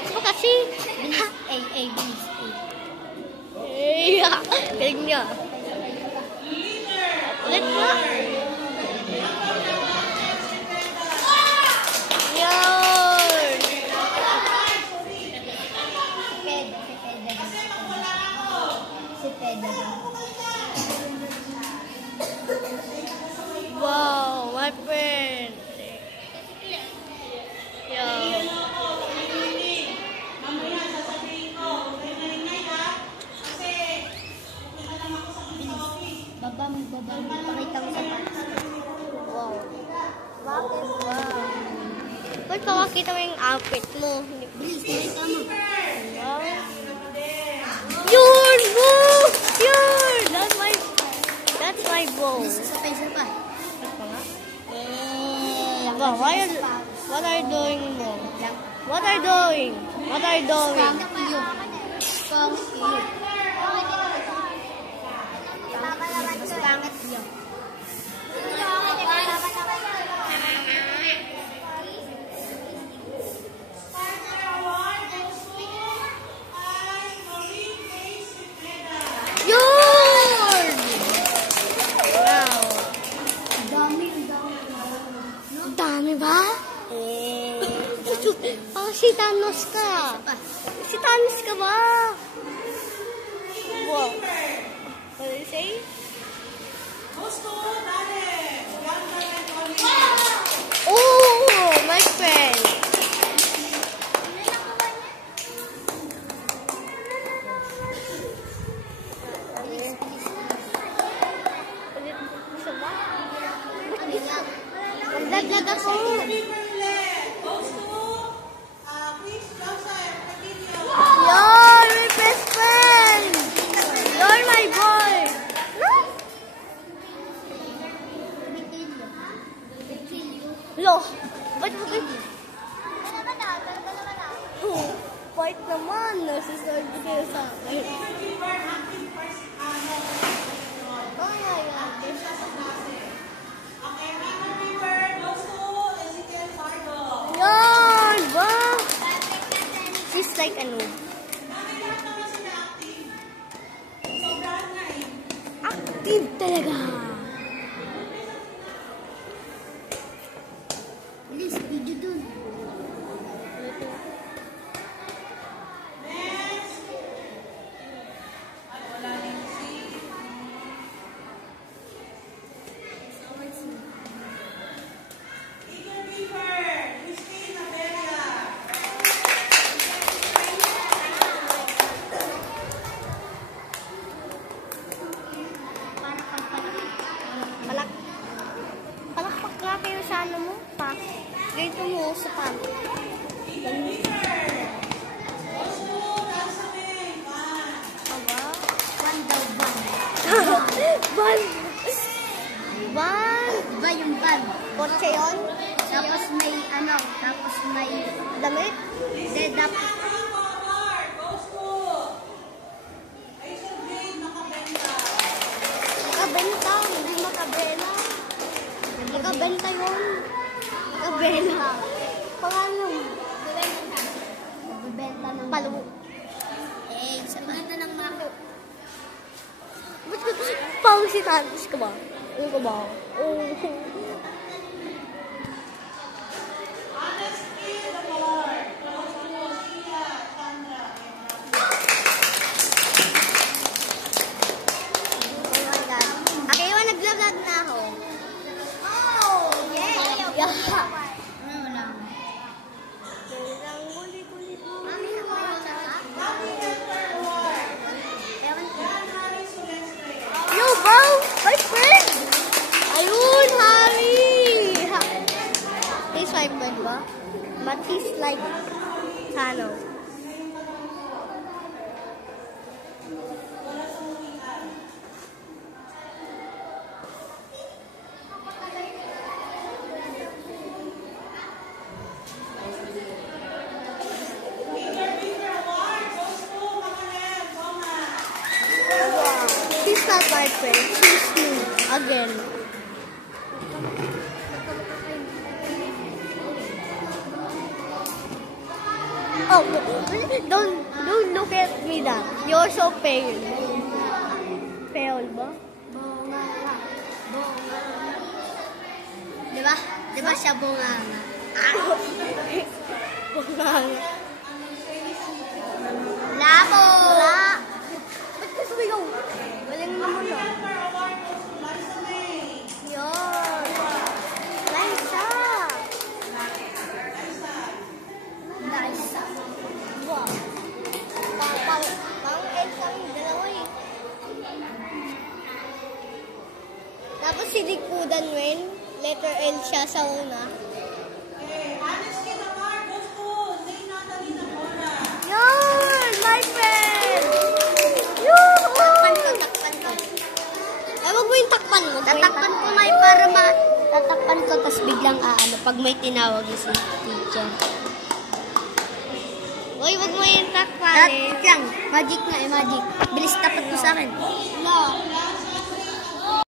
alphabet mo kasi. A, B, C. Galing niya. Ulit mo. Yun. Si Pedro. Wow, my friend. Yeah. Baba, pakita mo sa pants. Wow. Bakit? Wow. Ba't pakakita mo yung outfit mo? Bilis, pakita mo. Wow. Yun! Bow! Yun! That's my bow. Isa pa. Wow, what are you doing mo? What are you doing? What are you doing? Pang iyo. Pangit iyo. Yun! Wow. Dami ba? Parang si Thanos ka. Si Thanos ka ba? Wow. What did you say? Oh, my friend. Naglag ako. You're my best friend. You're my boy. No? Lo, ba't mo kayo? Fight naman. Nasisorg kayo sa akin. Oh my God. Yan! Ba? She's like ano? Active talaga. Bilis, video dun. Palakpak nga kayo sa ano mo, pa. Ganito mo sa pan. Aba? Ban! Ban! Iba yung ban. Kotse yun? Tapos may Damit? Hindi, dapat. Nakabenta, hindi makabela. Nakabenta yun. Nakabela. Pangalan. Magbibenta ng Palo. sa ganda ng mako. Ba't ka kasi pang si Thanos ka ba? Ano ka ba? Oh. Nag-vlog na ako. Oh, yeah. Yeah. Wala. Yo, bro! My friend! Ayun, Harry! He's my friend ba? But he's like Thanos. She's not my friend. She's me. Again. Oh, don't look at me that. You're so pale. Pale ba? Bonganga. Bonganga. Diba? Diba siya bonganga? Bonganga. Labo! Wala. Ba't ka sumigaw? Galing naman ah. Yun. Liza. Liza. Wow. Pang L kami dalawa eh. Tapos silikudan Wen. Letter L siya sa una. Yun! My friend! Takpan ko, takpan ko. Ay, wag mo yung takpan mo. Tatakpan ko nga para tatakpan ko, tapos biglang pag may tinawag yung si teacher. Uy, wag mo yung takpan eh. Wait lang, magic nga magic. Bilis tapat mo sa akin. No.